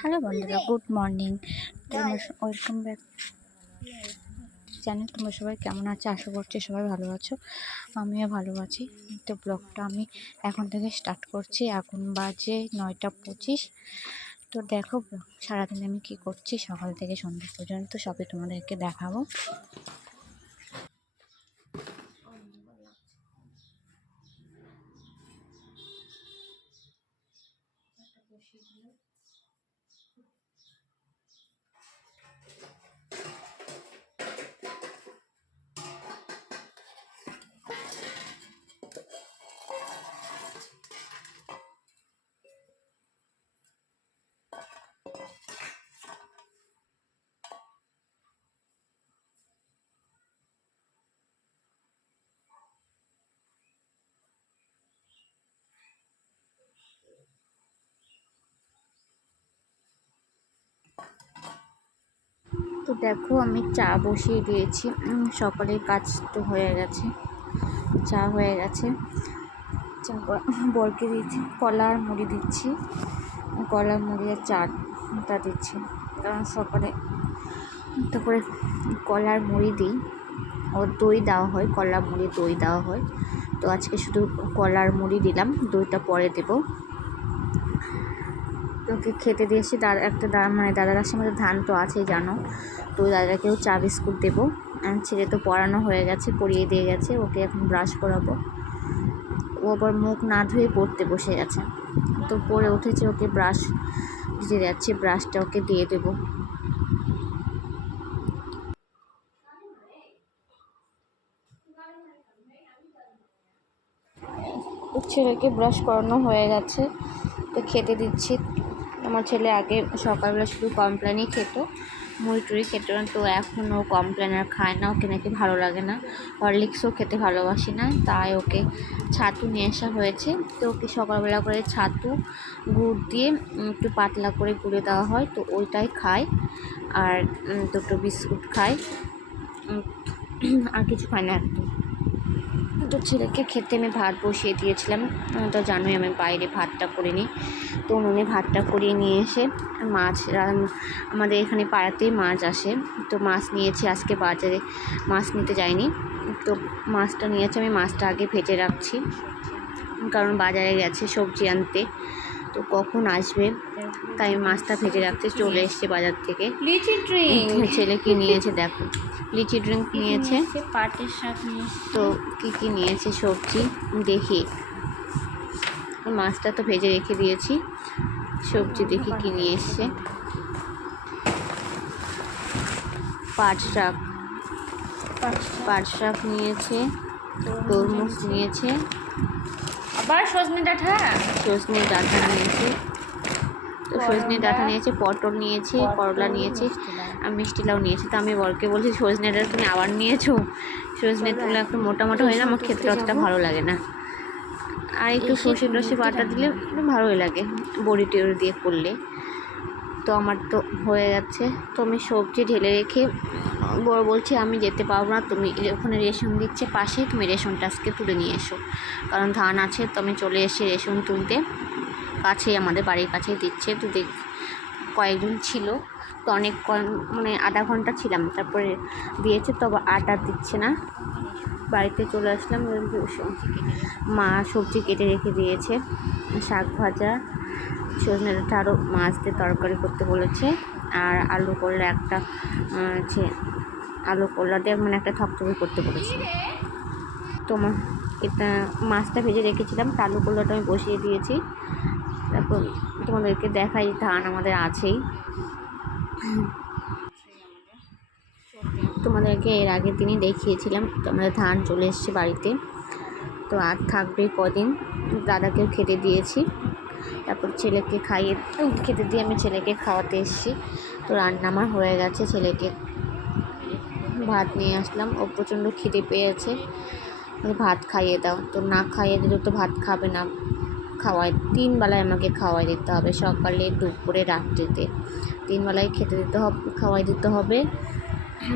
Hello বন্ধুরা, good morning. Welcome back channel তোমরা সবাই কেমন আছো? আশা করছি সবাই ভালো আছো। আমিও ভালো আছি। তো ব্লগটা আমি এখন থেকে স্টার্ট করছি। এখন বাজে নয়টা পঁচিশ। তো দেখো, সারাদিন আমি কি করছি? সকাল থেকে সন্ধ্যা পর্যন্ত সবই তোমাদেরকে দেখাবো। তো দেখো আমি চা বসিয়ে দিয়েছি। সকালের কাজ তো হয়ে গেছে। চা হয়ে গেছে। চা বরকে দিয়েছি, কলা আর মুড়ি দিচ্ছি। কলা, মুড়ি আর চাটা দিচ্ছি। কারণ সকালে তারপরে কলা আর মুড়ি দিই। ও দই দেওয়া হয়, কলা, মুড়ি, দই দেওয়া হয়। তো আজকে শুধু কলার মুড়ি দিলাম, দইটা পরে দেবো। তোকে খেতে দিয়েছি। দাদা, একটা দাদা মানে দাদার আসে আমাদের ধান তো আছেই, জানো। তো দাদাকেও চা বিস্কুট দেবো। ছেলে তো পড়ানো হয়ে গেছে, পড়িয়ে দিয়ে গেছে, ওকে এখন ব্রাশ করাবো। ও আবার মুখ না ধুয়ে পড়তে বসে গেছে। তো পড়ে উঠেছে, ওকে ব্রাশ দিতে যাচ্ছে ব্রাশটা ওকে দিয়ে দেবো। ছেলেকে ব্রাশ করানো হয়ে গেছে। তো খেতে দিচ্ছি। আমার ছেলে আগে সকালবেলা শুধু কমপ্লেনই খেত মুড়ি টুড়ি খেত না, তো এখন ও কমপ্লেন আর খায় না, ওকে নাকি ভালো লাগে না। হরলিক্সও খেতে ভালোবাসি না, তাই ওকে ছাতু নিয়ে আসা হয়েছে। তো ওকে সকালবেলা করে ছাতু, গুড় দিয়ে একটু পাতলা করে গুঁড়ে দেওয়া হয়, তো ওইটাই খায়। আর দুটো বিস্কুট খায়। আর কিছু খায় না একদম তো ছেলেকে খেতে আমি ভাত বসিয়ে দিয়েছিলাম। তো জানোই আমি বাইরে ভাতটা করে নিই তো উনুনে ভাতটা করিয়ে নিয়ে এসে মাছ আমাদের এখানে পাড়াতেই মাছ আসে। তো মাছ নিয়েছি, আজকে বাজারে মাছ নিতে যাইনি। তো মাছটা নিয়েছি, আমি মাছটা আগে ভেজে রাখছি। কারণ বাজারে গেছে সবজি আনতে। তো কখন আসবে? তাই মাছটা ভেজে রাখতে চলে এসছে বাজার থেকে। লিচি ড্রিঙ্ক ছেলে কি নিয়েছে দেখো। লিচি ড্রিঙ্ক নিয়েছে। পাটের শাক তো কী কী নিয়েছে সবজি? দেখি। মাছটা তো ভেজে রেখে দিয়েছি। সবজি দেখি কী নিয়ে এসছে। পাট শাক। পাট শাক নিয়েছে তরমুজ নিয়েছে। আবার সজনে ডাঁটা? সজনে ডাঁটা নিয়েছি। তো সজনে ডাঁটা নিয়েছি পটল নিয়েছি করলা নিয়েছি আর মিষ্টি লাউ নিয়েছি। তো আমি বরকে বলছি সজনে ডাঁটা তুমি আবার নিয়েছো? সজনে তুলে একটু মোটা মোটা হয়ে না আমার খেতে অতটা ভালো লাগে না। আর একটু সর্ষে টসে বাটা দিলে ভালোই লাগে। বড়ি টড়ি দিয়ে করলে। তো আমার তো হয়ে যাচ্ছে তো আমি সবজি ঢেলে রেখে বড় বলছি, আমি যেতে পারব না। তুমি ওখানে রেশন দিচ্ছে পাশে, তুমি রেশনটা আজকে তুলে নিয়ে এসো। কারণ ধান আছে, তো আমি চলে এসে রেশন তুলতে কাছেই, আমাদের বাড়ির কাছেই দিচ্ছে। তো দেখ, কয়েকজন ছিল। তো অনেক মানে আধা ঘণ্টা ছিলাম। তারপরে দিয়েছে, তো আবার আট দিচ্ছে না। বাড়িতে চলে আসলাম। মা সবজি কেটে রেখে দিয়েছে। শাক ভাজা সজনে আরও মাছ দিয়ে তরকারি করতে বলেছে। আর আলু করলে একটা হচ্ছে আলু করলা দিয়ে মানে একটা থকথকে করতে বলেছে। তোমার এটা মাছটা ভেজে রেখেছিলাম। আলু করলাটা আমি বসিয়ে দিয়েছি। তারপর তোমাদেরকে দেখাই, ধান আমাদের আছেই। তোমাদেরকে এর আগের দিনই দেখিয়েছিলাম, তো আমাদের ধান চলে এসছে বাড়িতে। তো আর থাকবে কদিন, দাদাকেও খেতে দিয়েছি। তারপর ছেলেকে খাইয়ে খেতে দিয়ে আমি ছেলেকে খাওয়াতে এসেছি। তো রান্না আমার হয়ে গেছে, ছেলেকে ভাত নিয়ে আসলাম। ও প্রচণ্ড খিদে পেয়েছে। ভাত খাইয়ে দাও। তো না খাইয়ে দিলে তো ভাত খাবে না। খাওয়াই তিন বেলায় আমাকে খাওয়াই দিতে হবে। সকালে, দুপুরে, রাত্রিতে। তিন বেলায় খেতে দিতে হবে খাওয়াই দিতে হবে।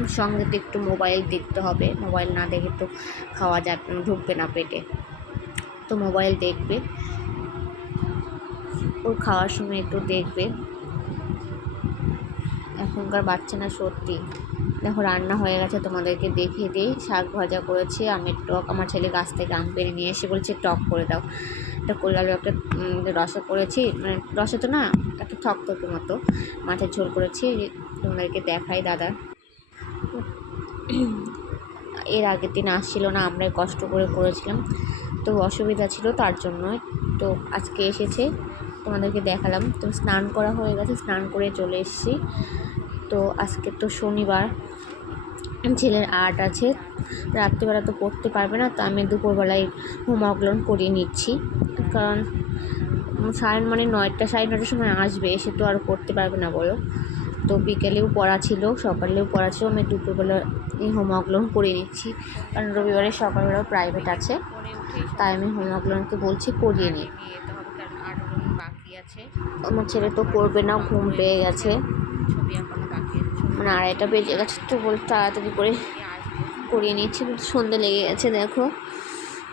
সঙ্গে তো একটু মোবাইল দেখতে হবে। মোবাইল না দেখে তো খাওয়া যাবে ঢুকবে না পেটে। তো মোবাইল দেখবে। ওর খাওয়ার সময় একটু দেখবে। এখনকার বাচ্চা না সত্যি। দেখো, রান্না হয়ে গেছে, তোমাদেরকে দেখিয়ে দিই। শাক ভাজা করেছি, আমের টক। আমার ছেলে গাছ থেকে আম পেরে নিয়ে এসে বলছে, টক করে দাও। একটা করলে আলু একটা রসা করেছি। মানে রসা তো না, একটা থকথকে মতো। মাছের ঝোল করেছি। তোমাদেরকে দেখাই, দাদা। এর আগের দিন আসছিল না, আমরাই কষ্ট করে করেছিলাম তো অসুবিধা ছিল তার জন্যই। তো আজকে এসেছে, তোমাদেরকে দেখালাম। তো স্নান করা হয়ে গেছে, স্নান করে চলে এসেছি। তো আজকে তো শনিবার, ছেলের আর্ট আছে। রাত্রিবেলা তো পড়তে পারবে না, তো আমি দুপুরবেলায় হোমওয়ার্কগুলো করিয়ে নিচ্ছি। কারণ সাড়ে মানে নয়টা, সাড়ে নয়টার সময় আসবে, এসে তো আর পড়তে পারবে না বলো। তো বিকেলেও পড়া ছিল, সকালেও পড়া ছিল। আমি দুপুরবেলা এই হোমওয়ার্কগুলো করে নিচ্ছি। কারণ রবিবারে সকালবেলাও প্রাইভেট আছে। তাই আমি হোমওয়ার্কগুলোকে বলছি করিয়ে নিই। আমার ছেলে তো করবে না, ঘুম পেয়ে গেছে। মানে আড়াইটা বেজে গেছে তো বল তাড়াতাড়ি করে করিয়ে নিচ্ছি। সন্ধে লেগে গেছে, দেখো।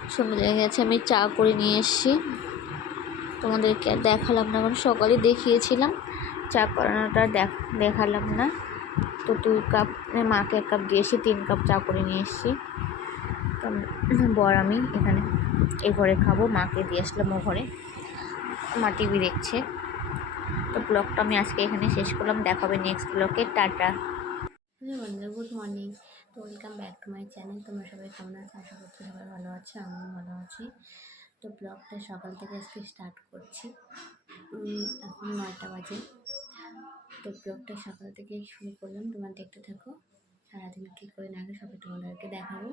সন্ধে লেগে গেছে, আমি চা করে নিয়ে এসেছি। তোমাদেরকে আর দেখালাম না, কারণ সকালে দেখিয়েছিলাম। চা করানোটা দেখ, দেখালাম না। তো দুই কাপ মাকে এক কাপ দিয়েছি, তিন কাপ চা করে নিয়ে এসেছি। বর আমি এখানে, এ ঘরে খাব, মাকে দিয়ে আসলাম ও ঘরে। মা টিভি দেখছে। তো ব্লগটা আমি আজকে এখানে শেষ করলাম, দেখাবে নেক্সট ব্লগে টাটা। বন্ধুরা, গুড মর্নিং। তো welcome back to my channel তোমরা সবাই কেমন আছো? আশা করছি সবাই ভালো আছে, আমিও ভালো আছি। তো ব্লগটা সকাল থেকে আজকে স্টার্ট করছি। এখন নয়টা বাজে। তো ব্লগটা সকাল থেকেই শুরু করলাম। তোমার দেখতে থাকো। সারাদিন কী করে না সবাই তোমাদেরকে দেখাবো।